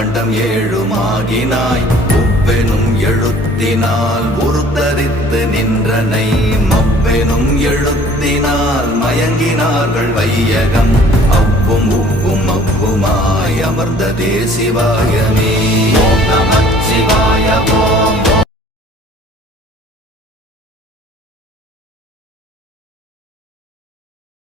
கண்டம் ஏழுமாகினாய் ஒவ்வெனும் எழுத்தினால் உருத்தரித்து நின்றனை மப்பெனும் எழுத்தினால் மயங்கினார்கள் வையகம் அவ்வும் உப்பும் அவ்வுமாய் அமர்ந்த தேசிவாயமே